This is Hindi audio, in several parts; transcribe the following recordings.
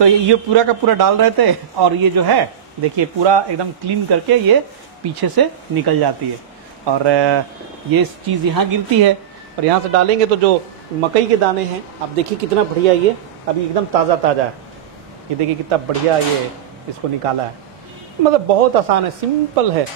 तो ये पूरा का पूरा डाल रहे थे और ये जो है देखिए पूरा एकदम क्लीन करके ये पीछे से निकल जाती है और ये चीज यहाँ गिरती है और यहाँ से डालेंगे तो जो मकई के दाने हैं आप देखिए कितना बढ़िया ये अभी एकदम ताज़ा ताज़ा है। ये देखिए कितना बढ़िया ये इसको निकाला है। मतलब बहुत आसान है, सिंपल है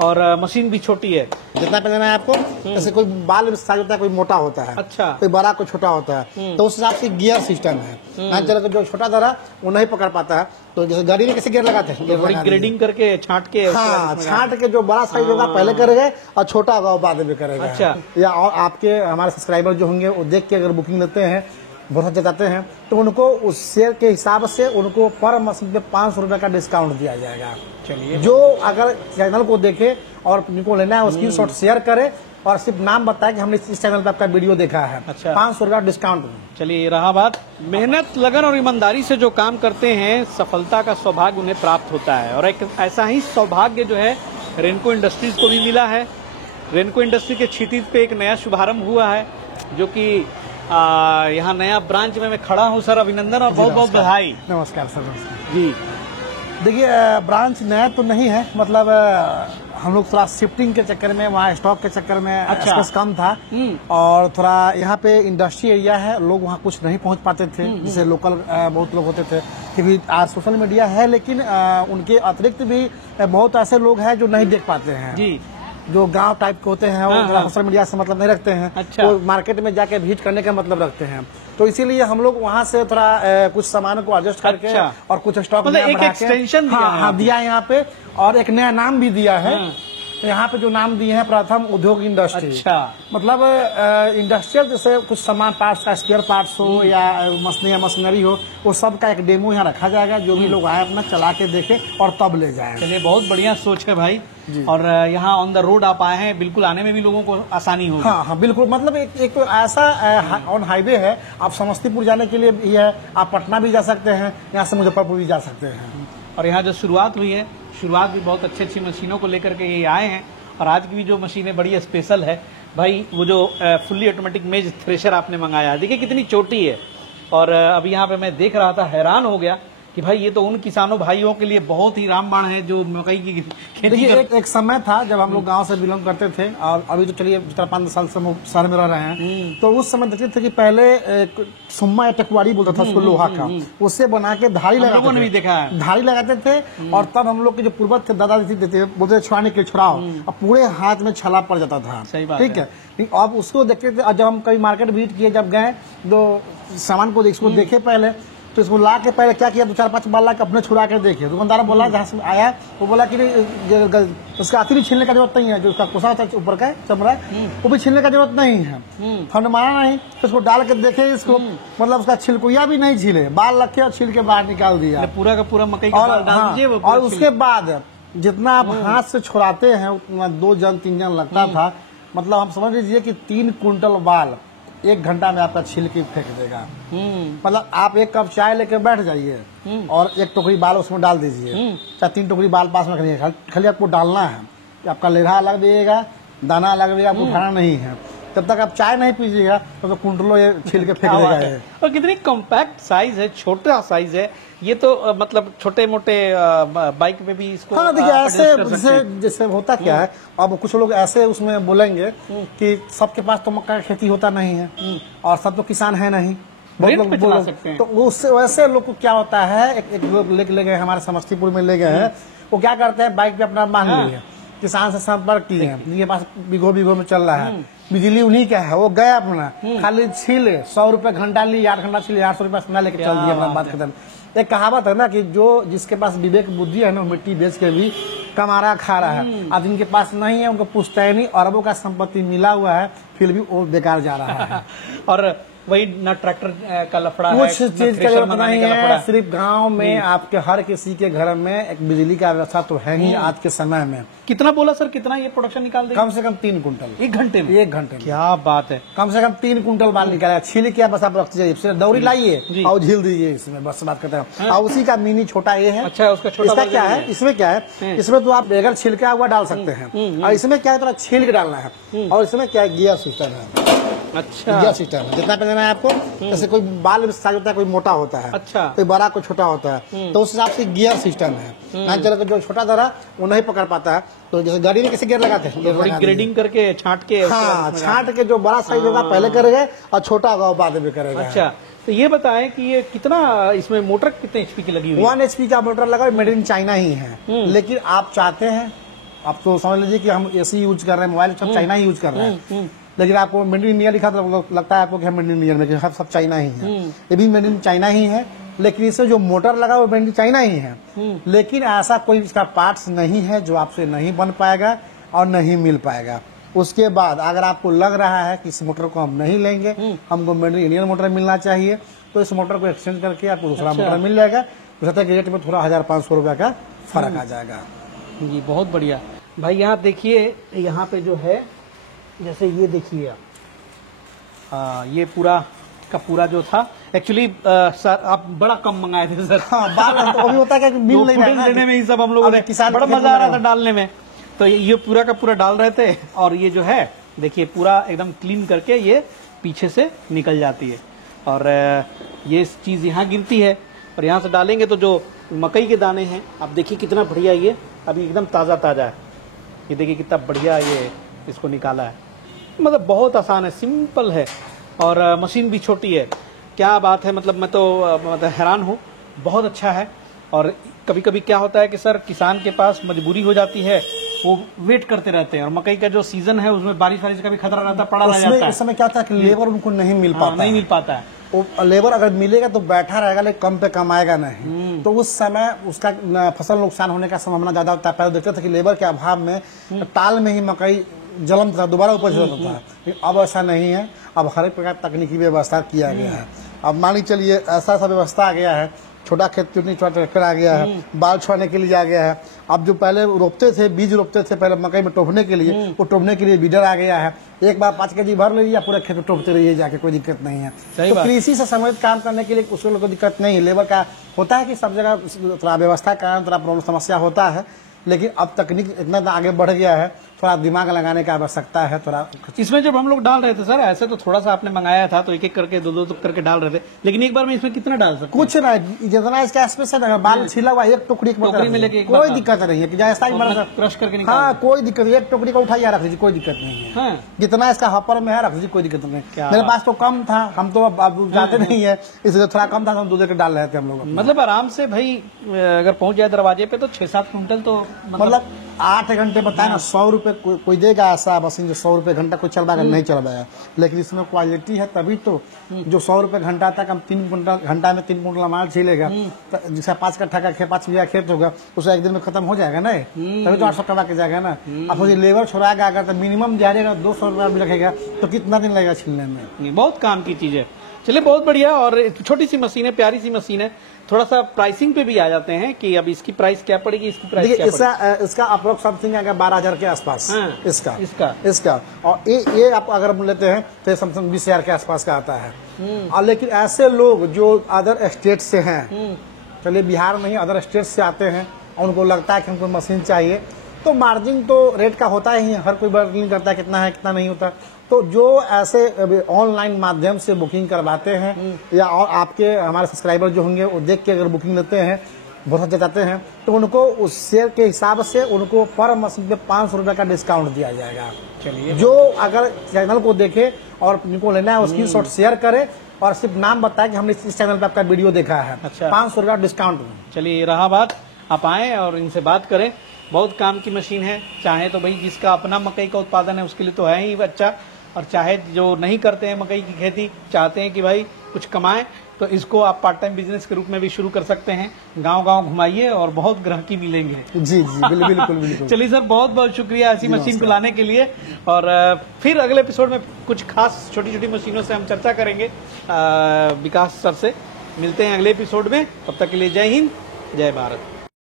और मशीन भी छोटी है। जितना पे लेना है आपको, जैसे कोई बाल साइज होता है, कोई मोटा होता है, अच्छा, कोई बड़ा कोई छोटा होता है, तो उस हिसाब से गियर सिस्टम है। ना चलो जो छोटा दरा वो नहीं पकड़ पाता है, तो जैसे गाड़ी में कैसे गियर लगाते हैं, बड़ी ग्रेडिंग करके छांट के, हाँ छांट के जो बड़ा साइज होगा पहले करेगा और छोटा होगा वो बाद में करेगा। अच्छा, या और आपके हमारे सब्सक्राइबर जो होंगे वो देख के अगर बुकिंग लेते हैं, भरोसा जताते हैं, तो उनको उस शेयर के हिसाब से उनको पर मशीन पे 500 रुपए का डिस्काउंट दिया जाएगा। चलिए, जो अगर चैनल को देखे और जिनको लेना है उसकी शॉट शेयर करे और सिर्फ नाम बताए कि हमने इस चैनल पे आपका वीडियो देखा है। अच्छा, 500 रुपया डिस्काउंट। चलिए, रहा बात मेहनत, लगन और ईमानदारी से जो काम करते हैं सफलता का सौभाग्य उन्हें प्राप्त होता है और एक ऐसा ही सौभाग्य जो है रेनको इंडस्ट्रीज को भी मिला है। रेनको इंडस्ट्री के क्षितिज पे एक नया शुभारंभ हुआ है जो कि यहाँ नया ब्रांच में मैं खड़ा हूँ। सर अभिनंदन और बहुत बहुत बधाई। नमस्कार सर। नमस्कार जी। देखिए ब्रांच नया तो नहीं है, मतलब हम लोग थोड़ा शिफ्टिंग के चक्कर में, वहाँ स्टॉक के चक्कर में स्पेस कम था और थोड़ा यहाँ पे इंडस्ट्री एरिया है, लोग वहाँ कुछ नहीं पहुँच पाते थे, जैसे लोकल बहुत लोग होते थे। क्योंकि आज सोशल मीडिया है लेकिन उनके अतिरिक्त भी बहुत ऐसे लोग हैं जो नहीं देख पाते हैं जी, जो गांव टाइप के होते हैं वो सोशल मीडिया से मतलब नहीं रखते हैं। अच्छा। तो मार्केट में जाके विजिट करने का मतलब रखते हैं, तो इसीलिए हम लोग वहाँ से थोड़ा कुछ सामानों को एडजस्ट करके अच्छा। और कुछ स्टॉक मतलब एक एक्सटेंशन दिया यहाँ पे और एक नया नाम भी दिया है। यहाँ पे जो नाम दिए हैं प्रथम उद्योग इंडस्ट्री। अच्छा। मतलब इंडस्ट्रियल जैसे कुछ सामान पार्ट्स का स्पेयर पार्ट्स हो या मशीनरी हो, वो सब का एक डेमो यहाँ रखा जाएगा। जो भी लोग आए अपना चला के देखे और तब ले जाए। चलिए, बहुत बढ़िया सोच है भाई। और यहाँ ऑन द रोड आप आए हैं, बिल्कुल आने में भी लोगों को आसानी होगी। हाँ हाँ बिल्कुल, मतलब एक तो ऐसा ऑन हाईवे है, आप समस्तीपुर जाने के लिए भी है, आप पटना भी जा सकते हैं, यहाँ से मुजफ्फरपुर भी जा सकते हैं। और यहाँ जो शुरुआत हुई है, शुरुआत भी बहुत अच्छी अच्छी मशीनों को लेकर के ये आए हैं और आज की भी जो मशीनें बड़ी स्पेशल है भाई। वो जो फुल्ली ऑटोमेटिक मेज थ्रेशर आपने मंगाया, देखिए कितनी छोटी है। और अभी यहाँ पे मैं देख रहा था, हैरान हो गया कि भाई ये तो उन किसानों भाइयों के लिए बहुत ही रामबाण है जो मकई की खेती एक समय था जब हम लोग गांव से बिलोंग करते थे और अभी तो चलिए 4-5 साल से शहर में रह रहे हैं, तो उस समय देखते थे कि पहले सुम्मा या टकुआरी बोलता था उसको, लोहा का, उससे बना के धारी लगाते थे। देखा है, धारी लगाते थे और तब हम लोग के जो पूर्वज थे, दादा देते बोलते छुड़ाने के छुड़ाओ, और पूरे हाथ में छला पड़ जाता था। ठीक है, अब उसको देखते थे। जब हम कभी मार्केट विजिट किए, जब गए तो सामान को इसको देखे पहले, तो इसको ला के पहले क्या किया, 2-4-5 बार ला के अपने छुड़ा के देखे। दुकानदार बोला जहाँ से आया, वो बोला कि उसका आती भी छीलने का जरूरत नहीं है, जो उसका कोसा होता है ऊपर का चमड़ा वो भी छीलने का जरूरत नहीं है। हमने माना नहीं, तो इसको डाल के देखे, इसको मतलब उसका छिलकुया भी नहीं छीले, बाल रखे और छील के बाहर निकाल दिया पूरा का पूरा मकई और उसके बाद जितना आप हाथ से छुड़ाते हैं उतना 2 जन 3 जन लगता था। मतलब हम समझ लीजिए कि 3 कुंटल बाल 1 घंटा में आपका छील के फेंक देगा। मतलब आप 1 कप चाय लेके बैठ जाइए और 1 टोकरी बाल उसमें डाल दीजिए, चाहे 3 टोकरी बाल पास में रखिए, खाली आपको डालना है। आपका लेढ़ा अलग दिएगा, दाना अलग दिएगा, आपको उठाना नहीं है। तब तक आप चाय नहीं पीजिएगा तो कुंटलों ये छील के फेंक देगा। और कितनी कॉम्पैक्ट साइज है, छोटा साइज है ये तो, मतलब छोटे मोटे बाइक पे भी इसको। हाँ देखिए, ऐसे जैसे होता क्या है, अब कुछ लोग ऐसे उसमें बोलेंगे कि सबके पास तो मक्का का खेती होता नहीं है और सब तो किसान है नहीं, बहुत लोग बोल सकते हैं। तो उससे वैसे लोग को क्या होता है, एक लोग ले गए हमारे समस्तीपुर में ले गए हैं, वो क्या करते हैं, बाइक पे अपना बांध लिए, किसान से संपर्क किए हैं, जिनके पास बीघो में चल रहा है, बिजली उन्हीं का है, वो गए अपना खाली छीले, 100 रुपए घंटा लिए, 8 घंटा छीले, 800 रुपए अपना लेके चल दिया, अपना बात खत्म। एक कहावत है ना कि जो जिसके पास विवेक बुद्धि है ना, मिट्टी बेच के भी कमारा खा रहा है, और जिनके पास नहीं है उनको पुश्तैनी अरबों का संपत्ति मिला हुआ है, फिर भी वो बेकार जा रहा है। और वही न ट्रैक्टर का लफड़ा है, कुछ चीज का जरूरत नहीं है। सिर्फ गांव में आपके हर किसी के घर में एक बिजली का व्यवस्था तो है ही आज के समय में। कितना बोला सर, कितना ये प्रोडक्शन निकाल देगा? कम से कम 3 कुंटल 1 घंटे में। 1 घंटे में, क्या बात है, कम से कम 3 कुंटल बाल निकालेगा। छील के बस आप रख दीजिए, दौरी लाइए और झील दीजिए इसमें, बस बात करते हैं। और उसी का मिनी छोटा ये है। अच्छा, उसका छोटा इसका क्या है, इसमें क्या है, इसमें तो आप बगैर छिलका हुआ डाल सकते हैं, और इसमें क्या है, थोड़ा छील के डालना है। और इसमें क्या है, गियर सिस्टम है। अच्छा, गियर सिस्टम है। जितना पहनना है आपको, जैसे कोई बाल में साइज होता है, कोई मोटा होता है, अच्छा, कोई बड़ा कोई छोटा होता है, तो उस हिसाब से गियर सिस्टम है। मान चलो जो छोटा धरा वो नहीं पकड़ पाता है, तो जैसे गाड़ी में कैसे गियर लगाते हैं, थोड़ी ग्रेडिंग करके छांट के, हाँ छांट के जो बड़ा साइज होगा पहले करेगा और छोटा होगा बाद में करेगा। अच्छा, तो ये बताएं कि ये कितना, इसमें मोटर कितने एचपी की लगी हुई है? 1 HP का मोटर लगा, मेड इन चाइना ही है। लेकिन आप चाहते हैं, आप तो समझ लीजिए कि हम एसी यूज कर रहे हैं, मोबाइल सब चाइना ही यूज कर रहे हैं, लेकिन आपको मेड इन इंडिया लिखा तो लगता है आपको कि हम मेड इन इंडिया में, सब चाइना ही है। ये भी मेड इन चाइना ही है, लेकिन इससे जो मोटर लगा वो मेड इन चाइना ही है। लेकिन ऐसा कोई इसका पार्ट्स नहीं है जो आपसे नहीं बन पाएगा और नहीं मिल पाएगा। उसके बाद अगर आपको लग रहा है कि इस मोटर को हम नहीं लेंगे, हमको मेड इन इंडियन मोटर मिलना चाहिए, तो इस मोटर को एक्सचेंज करके आपको दूसरा मोटर मिल जाएगा। उसके रेट में थोड़ा 1500 रुपया का फर्क आ जाएगा। जी बहुत बढ़िया भाई। यहाँ देखिए, यहाँ पे जो है, जैसे ये देखिए आप, ये पूरा का पूरा जो था एक्चुअली सर आप बड़ा कम मंगाए थे सर। हाँ, बात तो अभी होता है कि मिल नहीं रहा है, लेने में ही सब हम लोगों ने किसान बड़ा मजा आ रहा था डालने में, तो ये पूरा का पूरा डाल रहे थे। और ये जो है देखिए पूरा एकदम क्लीन करके ये पीछे से निकल जाती है, और ये चीज यहाँ गिरती है, और यहाँ से डालेंगे तो जो मकई के दाने हैं, आप देखिए कितना बढ़िया, ये अभी एकदम ताजा ताजा है। ये देखिए कितना बढ़िया ये इसको निकाला है, मतलब बहुत आसान है, सिंपल है, और मशीन भी छोटी है। क्या बात है, मतलब मैं तो मतलब हैरान हूँ, बहुत अच्छा है। और कभी कभी क्या होता है कि सर किसान के पास मजबूरी हो जाती है, वो वेट करते रहते हैं, और मकई का जो सीजन है उसमें बारिश वारिश का भी खतरा रहता है, पड़ा रह जाता है। इस समय क्या होता है कि लेबर उनको नहीं मिल पाता, नहीं मिल पाता है। वो लेबर अगर मिलेगा तो बैठा रहेगा, लेकिन कम पे कमाएगा नहीं, तो उस समय उसका फसल नुकसान होने का संभावना ज्यादा होता है। पहले देखते थे कि लेबर के अभाव में ताल में ही मकई जलम था, दोबारा उपज होता था, लेकिन अब ऐसा नहीं है। अब हर एक प्रकार तकनीकी व्यवस्था किया गया है। अब मान ली चलिए ऐसा सा व्यवस्था आ गया है, छोटा खेत चुटनी छोटा ट्रैक्टर आ गया है, बाल छुड़ाने के लिए आ गया है। अब जो पहले रोपते थे, बीज रोपते थे पहले मकई में टोपने के लिए, वो टोपने के लिए बीडर आ गया है। एक बार 5 kg भर ले लिया, पूरे खेत में टोपते रहिए जाके, कोई दिक्कत नहीं है। तो कृषि से संबंधित काम करने के लिए उसको कोई दिक्कत नहीं है। लेबर का होता है कि सब जगह थोड़ा व्यवस्था का कारण थोड़ा प्रॉब्लम समस्या होता है, लेकिन अब तकनीक इतना आगे बढ़ गया है, थोड़ा दिमाग लगाने की आवश्यकता है थोड़ा। इसमें जब हम लोग डाल रहे थे सर, ऐसे तो थोड़ा सा आपने मंगाया था तो एक एक करके दो करके डाल रहे थे, लेकिन एक बार में इसमें कितना डाल सकते? कुछ ना, जितना इसका स्पेस है, बाल छिला हुआ एक टुकड़ी में लेके कोई दिक्कत नहीं है कि जैसा ही क्रश करके, हाँ कोई दिक्कत नहीं, एक टुकड़ी को उठाइए रख दीजिए, कोई दिक्कत नहीं है। हाँ। जितना इसका हॉपर में है रख दीजिए, कोई दिक्कत नहीं। मेरे पास तो कम था, हम तो अब जाते नहीं है, इसलिए थोड़ा कम था, हम दूसरे के डाल रहे थे हम लोग। मतलब आराम से भाई अगर पहुंच जाए दरवाजे पे तो 6-7 कुंटल तो मतलब 8 घंटे बताए ना, 100 रुपए कोई देगा ऐसा मशीन जो 100 रुपए घंटा कोई चल पाएगा? नहीं चल पाएगा। लेकिन इसमें क्वालिटी है तभी तो, जो 100 रुपए घंटा तक हम 3 कुंटल घंटा में 3 कुंटल माल छिलेगा, जिसका 5 कट्ठा का 5 बीघा खेत होगा, उसे एक दिन में खत्म हो जाएगा ना, तभी तो 800 कमा के जाएगा ना। अब मुझे लेबर छोड़ाएगा अगर तो मिनिमम जाएगा 200 रुपया भी रखेगा, तो कितना दिन लगेगा छिलने में? बहुत काम की चीज है। चलिए बहुत बढ़िया, और छोटी सी मशीन है, प्यारी सी मशीन है। थोड़ा सा प्राइसिंग पे भी आ जाते हैं कि अब इसकी प्राइस क्या पड़ेगी, इसकी प्राइस क्या पड़ेगी? इसका अप्रोक्स समथिंग आएगा 12,000 के आसपास। हाँ, इसका और ये आप अगर लेते हैं तो समथिंग 20,000 के आसपास का आता है। और लेकिन ऐसे लोग जो अदर स्टेट से हैं, चलिए बिहार में ही अदर स्टेट से आते हैं और उनको लगता है कि हमको मशीन चाहिए, तो मार्जिन तो रेट का होता ही है, हर कोई बार्गेनिंग करता है कितना है कितना नहीं होता। तो जो ऐसे ऑनलाइन माध्यम से बुकिंग करवाते हैं, या और आपके हमारे सब्सक्राइबर जो होंगे वो देख के अगर बुकिंग लेते हैं, भरोसा जताते हैं, तो उनको उस शेयर के हिसाब से उनको पर मशीन पे 500 रुपये का डिस्काउंट दिया जाएगा। चलिए, जो अगर चैनल को देखे और जिनको लेना है उसकी शॉट शेयर करे और सिर्फ नाम बताए कि हमने इस चैनल पे आपका वीडियो देखा है। अच्छा, 500 रुपया डिस्काउंट। चलिए रहा बात, आप आए और इनसे बात करें। बहुत काम की मशीन है, चाहे तो भाई जिसका अपना मकई का उत्पादन है उसके लिए तो है ही अच्छा, और चाहे जो नहीं करते हैं मकई की खेती, चाहते हैं कि भाई कुछ कमाएं, तो इसको आप पार्ट टाइम बिजनेस के रूप में भी शुरू कर सकते हैं। गांव-गांव घुमाइए और बहुत ग्राहकी मिलेंगे। जी बिल्कुल। चलिए सर, बहुत बहुत शुक्रिया ऐसी मशीन को लाने के लिए, और फिर अगले एपिसोड में कुछ खास छोटी छोटी मशीनों से हम चर्चा करेंगे विकास सर से। मिलते हैं अगले एपिसोड में, तब तक के लिए जय हिंद, जय भारत।